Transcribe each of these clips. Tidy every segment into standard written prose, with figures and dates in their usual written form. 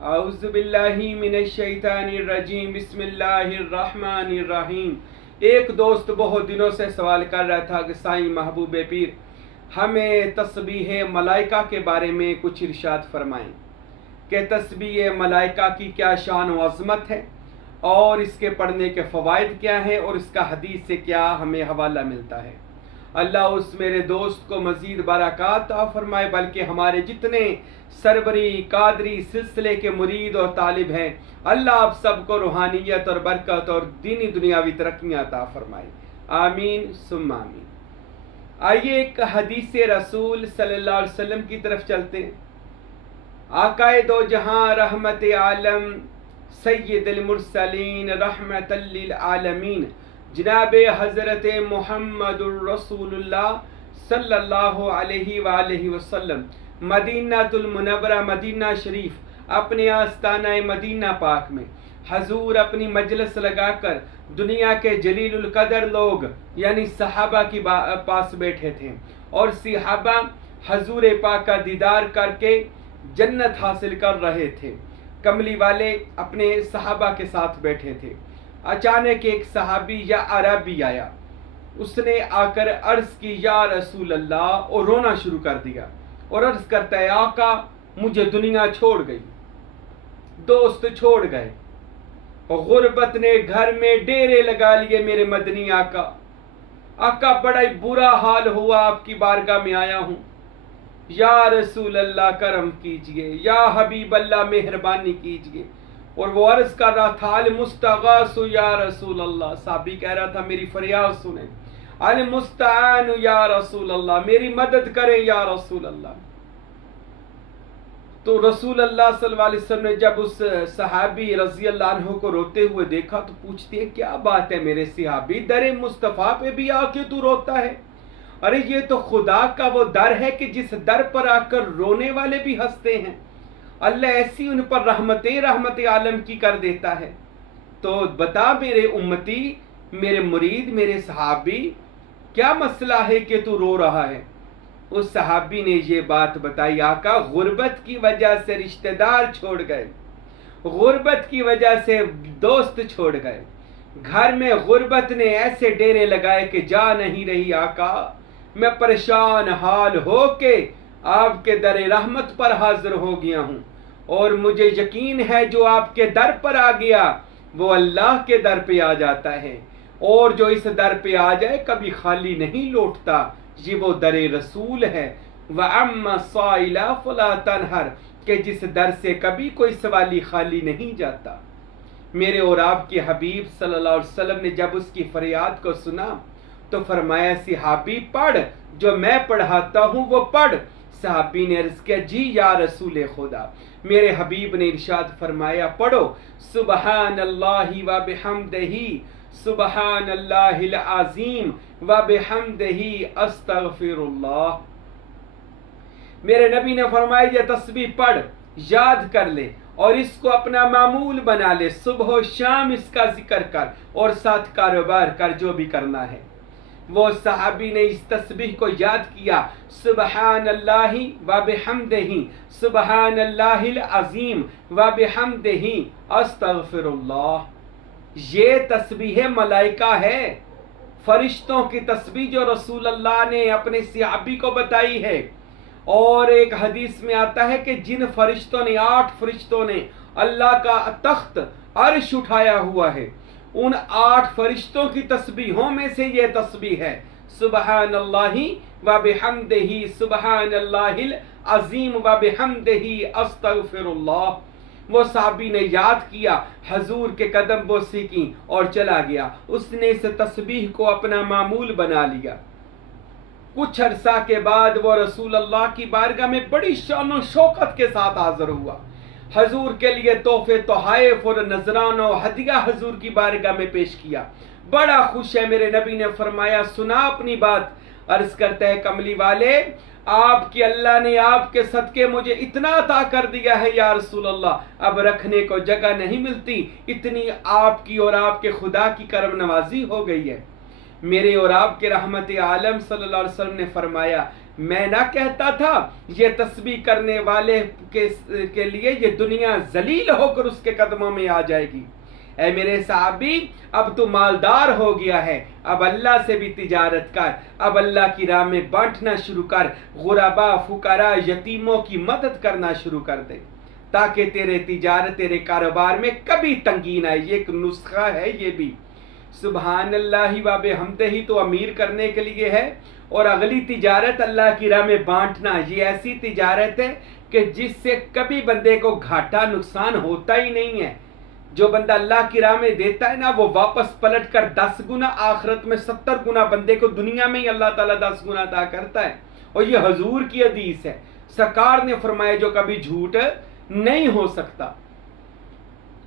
اعوذ باللہ من الشیطان الرجیم بسم اللہ الرحمن الرحیم۔ ایک دوست بہت دنوں سے سوال کر رہا تھا کہ سائیں محبوب پیر ہمیں تسبیح ملائکہ کے بارے میں کچھ ارشاد فرمائیں کہ تسبیح ملائکہ کی کیا شان و عظمت ہے اور اس کے پڑھنے کے فوائد کیا ہیں اور اس کا حدیث سے کیا ہمیں حوالہ ملتا ہے۔ اللہ اس میرے دوست کو مزید برکات عطا فرمائے، بلکہ ہمارے جتنے سربری قادری سلسلے کے مرید اور طالب ہیں، اللہ آپ سب کو روحانیت اور برکت اور دینی دنیاوی ترقیاں عطا فرمائے، آمین ثم آمین۔ آئیے ایک حدیث رسول صلی اللہ علیہ وسلم کی طرف چلتے ہیں۔ آقائے دو جہاں رحمت عالم سید المرسلین رحمت للعالمین جناب حضرت محمد الرسول اللہ صلی اللہ علیہ وآلہ وسلم مدینہ المنورہ مدینہ شریف اپنے آستانہ مدینہ پاک میں حضور اپنی مجلس لگا کر دنیا کے جلیل القدر لوگ یعنی صحابہ کی پاس بیٹھے تھے، اور صحابہ حضور پاک کا دیدار کر کے جنت حاصل کر رہے تھے۔ کملی والے اپنے صحابہ کے ساتھ بیٹھے تھے۔ اچانک ایک صحابی یا عربی آیا، اس نے آ کر عرض کی یا رسول اللہ، اور رونا شروع کر دیا اور عرض کرتا ہے آقا مجھے دنیا چھوڑ گئی، دوست چھوڑ گئے، غربت نے گھر میں ڈیرے لگا لیے میرے مدنی آقا۔ آقا بڑا ہی برا حال ہوا، آپ کی بارگاہ میں آیا ہوں، یا رسول اللہ کرم کیجئے، یا حبیب اللہ مہربانی کیجئے۔ اور وہ عرض کر رہا تھا المستغاث یا رسول اللہ، صحابی کہہ رہا تھا میری فریاد سنیں، المستعان یا رسول اللہ، میری مدد کریں یا رسول اللہ۔ تو رسول اللہ صلی اللہ علیہ وسلم نے جب اس صحابی رضی اللہ عنہ کو روتے ہوئے دیکھا تو پوچھتے ہیں کیا بات ہے میرے صحابی، در مصطفیٰ پہ بھی آ کے تو روتا ہے؟ ارے یہ تو خدا کا وہ در ہے کہ جس در پر آ کر رونے والے بھی ہنستے ہیں، اللہ ایسی ان پر رحمت عالم کی کر دیتا ہے۔ تو بتا میرے امتی، میرے مرید، میرے صحابی، کیا مسئلہ ہے کہ تو رو رہا ہے؟ اس صحابی نے یہ بات بتائی آقا غربت کی وجہ سے رشتہ دار چھوڑ گئے، غربت کی وجہ سے دوست چھوڑ گئے، گھر میں غربت نے ایسے ڈیرے لگائے کہ جا نہیں رہی آقا، میں پریشان حال ہو کے آپ کے در رحمت پر حاضر ہو گیا ہوں، اور مجھے یقین ہے جو آپ کے در پر آ گیا وہ اللہ کے در پہ آ جاتا ہے، اور جو اس در پہ آ جائے کبھی خالی نہیں لوٹتا، یہ وہ در رسول ہے۔ وَأَمَّا الصَّائِلَ فَلَا تَنْهَرْ، کہ جس در سے کبھی کوئی سوالی خالی نہیں جاتا۔ میرے اور آپ کے حبیب صلی اللہ علیہ وسلم نے جب اس کی فریاد کو سنا تو فرمایا صحابی پڑھ، جو میں پڑھاتا ہوں وہ پڑھ۔ صحابی نے عرض کیا جی یا رسول خدا۔ میرے حبیب نے ارشاد فرمایا پڑھو سبحان اللہ و بحمدہ سبحان اللہ العظیم و بحمدہ استغفر اللہ۔ میرے نبی نے فرمایا یہ تسبیح پڑھ، یاد کر لے اور اس کو اپنا معمول بنا لے، صبح و شام اس کا ذکر کر اور ساتھ کاروبار کر جو بھی کرنا ہے۔ وہ صحابی نے اس تسبیح کو یاد کیا، سبحان اللہ و بحمدہ سبحان اللہ العظیم و بحمدہ استغفر اللہ۔ یہ تسبیح ملائکہ ہے، فرشتوں کی تسبیح جو رسول اللہ نے اپنے صحابی کو بتائی ہے۔ اور ایک حدیث میں آتا ہے کہ جن فرشتوں نے 8 فرشتوں نے اللہ کا تخت عرش اٹھایا ہوا ہے، ان 8 فرشتوں کی تسبیحوں میں سے یہ تسبیح ہے، سبحان اللہ و بحمدہ سبحان اللہ العظیم و بحمدہ استغفر اللہ۔ وہ صحابی نے یاد کیا، حضور کے قدم بوسی کی اور چلا گیا، اس نے اس تسبیح کو اپنا معمول بنا لیا۔ کچھ عرصہ کے بعد وہ رسول اللہ کی بارگاہ میں بڑی شان و شوکت کے ساتھ حاضر ہوا، حضور کے لیے تحفے تحائف اور نذرانہ و ہدیہ حضور کی بارگاہ میں پیش کیا، بڑا خوش ہے۔ میرے نبی نے فرمایا سنا اپنی بات، عرض کرتا ہے کملی والے آپ کی اللہ نے آپ کے صدقے مجھے اتنا عطا کر دیا ہے یا رسول اللہ، اب رکھنے کو جگہ نہیں ملتی، اتنی آپ کی اور آپ کے خدا کی کرم نوازی ہو گئی ہے۔ میرے اور آپ کے رحمت عالم صلی اللہ علیہ وسلم نے فرمایا میں نہ کہتا تھا یہ تسبیح کرنے والے کے لیے یہ دنیا ذلیل ہو کر اس کے قدموں میں آ جائے گی۔ اے میرے صحابی، اب تو مالدار ہو گیا ہے، اب اللہ سے بھی تجارت کر، اب اللہ کی راہ میں بانٹنا شروع کر، غربا، فقراء، یتیموں کی مدد کرنا شروع کر دے، تاکہ تیرے تجارت، تیرے کاروبار میں کبھی تنگی نہ آئے۔ یہ ایک نسخہ ہے، یہ بھی سبحان اللہ و بحمدہ تو امیر کرنے کے لیے ہے، اور اگلی تجارت اللہ کی راہ میں بانٹنا، یہ ایسی تجارت ہے کہ جس سے کبھی بندے کو گھاٹا نقصان ہوتا ہی نہیں ہے۔ جو بندہ اللہ کی راہ میں دیتا ہے نا، وہ واپس پلٹ کر 10 گنا، آخرت میں 70 گنا بندے کو دنیا میں ہی اللہ تعالیٰ 10 گنا عطا کرتا ہے۔ اور یہ حضور کی حدیث ہے، سرکار نے فرمایا جو کبھی جھوٹ نہیں ہو سکتا۔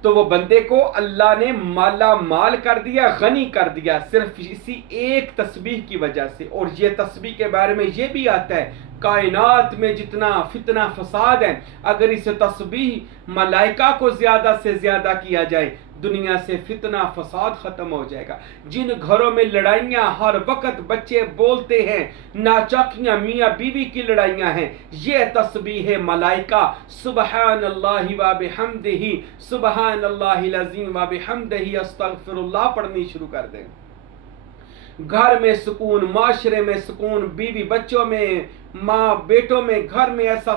تو وہ بندے کو اللہ نے مالا مال کر دیا، غنی کر دیا، صرف اسی ایک تسبیح کی وجہ سے۔ اور یہ تسبیح کے بارے میں یہ بھی آتا ہے، کائنات میں جتنا فتنہ فساد ہے، اگر اس تسبیح ملائکہ کو زیادہ سے زیادہ کیا جائے، دنیا سے فتنہ فساد ختم ہو جائے گا۔ جن گھروں میں لڑائیاں ہر وقت بچے بولتے ہیں، ناچاکیاں میاں بیوی کی لڑائیاں ہیں، یہ تسبیح ملائکہ سبحان اللہ و بحمدہ، سبحان اللہ العظیم و بحمدہ، استغفر اللہ پڑھنی شروع کر دیں۔ گھر میں سکون، معاشرے میں سکون، بیوی بچوں میں، ماں بیٹوں میں، گھر میں ایسا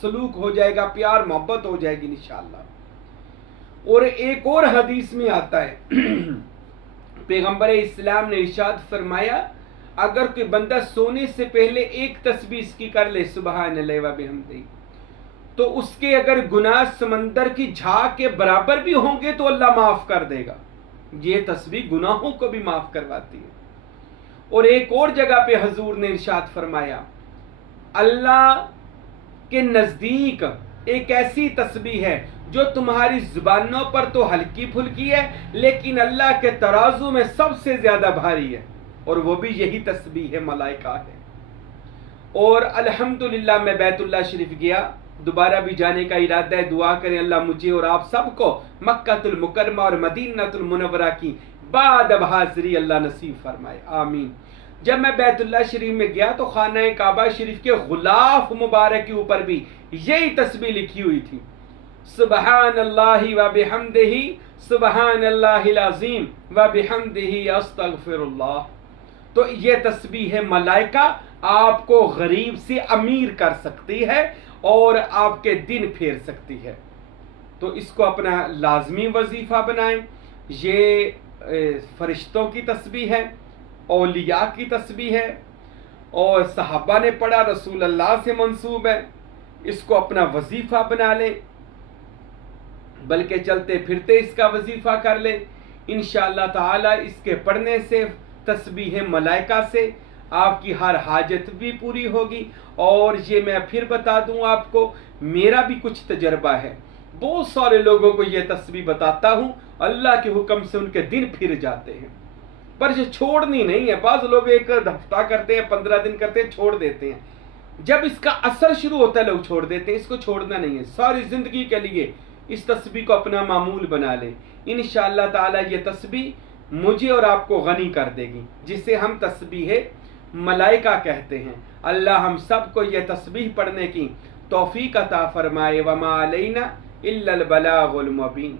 سلوک ہو جائے گا، پیار محبت ہو جائے گی انشاءاللہ۔ اور ایک اور حدیث میں آتا ہے، پیغمبر اسلام نے ارشاد فرمایا اگر کوئی بندہ سونے سے پہلے ایک تسبیح اس کی کر لے سبحان اللہ و بحمدہ، تو اس کے اگر گناہ سمندر کی جھاگ کے برابر بھی ہوں گے تو اللہ معاف کر دے گا۔ یہ تسبیح گناہوں کو بھی معاف کرواتی ہے۔ اور ایک اور جگہ پہ حضور نے ارشاد فرمایا اللہ کے نزدیک ایک ایسی تسبیح ہے جو تمہاری زبانوں پر تو ہلکی پھلکی ہے لیکن اللہ کے ترازو میں سب سے زیادہ بھاری ہے، اور وہ بھی یہی تسبیح ہے، ملائکہ ہے۔ اور الحمدللہ میں بیت اللہ شریف گیا، دوبارہ بھی جانے کا ارادہ ہے، دعا کریں اللہ مجھے اور آپ سب کو مکہ المکرمہ اور مدینہ المنورہ کی بعد اب حاضری اللہ نصیب فرمائے، آمین۔ جب میں بیت اللہ شریف میں گیا تو خانہ کعبہ شریف کے غلاف مبارک کے اوپر بھی یہی تسبیح لکھی ہوئی تھی، سبحان اللہ و بحمدہ، سبحان اللہ العظیم و بحمدہ، استغفر اللہ۔ تو یہ تسبیح ہے ملائکہ آپ کو غریب سے امیر کر سکتی ہے اور آپ کے دن پھیر سکتی ہے، تو اس کو اپنا لازمی وظیفہ بنائیں۔ یہ فرشتوں کی تسبیح ہے، اولیاء کی تسبیح ہے، اور صحابہ نے پڑھا، رسول اللہ سے منسوب ہے، اس کو اپنا وظیفہ بنا لیں، بلکہ چلتے پھرتے اس کا وظیفہ کر لیں۔ انشاءاللہ تعالی اس کے پڑھنے سے، تسبیح ملائکہ سے آپ کی ہر حاجت بھی پوری ہوگی۔ اور یہ میں پھر بتا دوں آپ کو، میرا بھی کچھ تجربہ ہے، بہت سارے لوگوں کو یہ تسبیح بتاتا ہوں، اللہ کے حکم سے ان کے دن پھر جاتے ہیں، پر یہ چھوڑنی نہیں ہے۔ بعض لوگ ایک ہفتہ کرتے ہیں، 15 دن کرتے ہیں، چھوڑ دیتے ہیں۔ جب اس کا اثر شروع ہوتا ہے لوگ چھوڑ دیتے ہیں، اس کو چھوڑنا نہیں ہے، ساری زندگی کے لیے اس تسبیح کو اپنا معمول بنا لیں۔ انشاءاللہ تعالی یہ تسبیح مجھے اور آپ کو غنی کر دے گی، جسے ہم تسبیح ملائکہ کہتے ہیں۔ اللہ ہم سب کو یہ تسبیح پڑھنے کی توفیق عطا فرمائے، وما علینا الا البلاغ المبین۔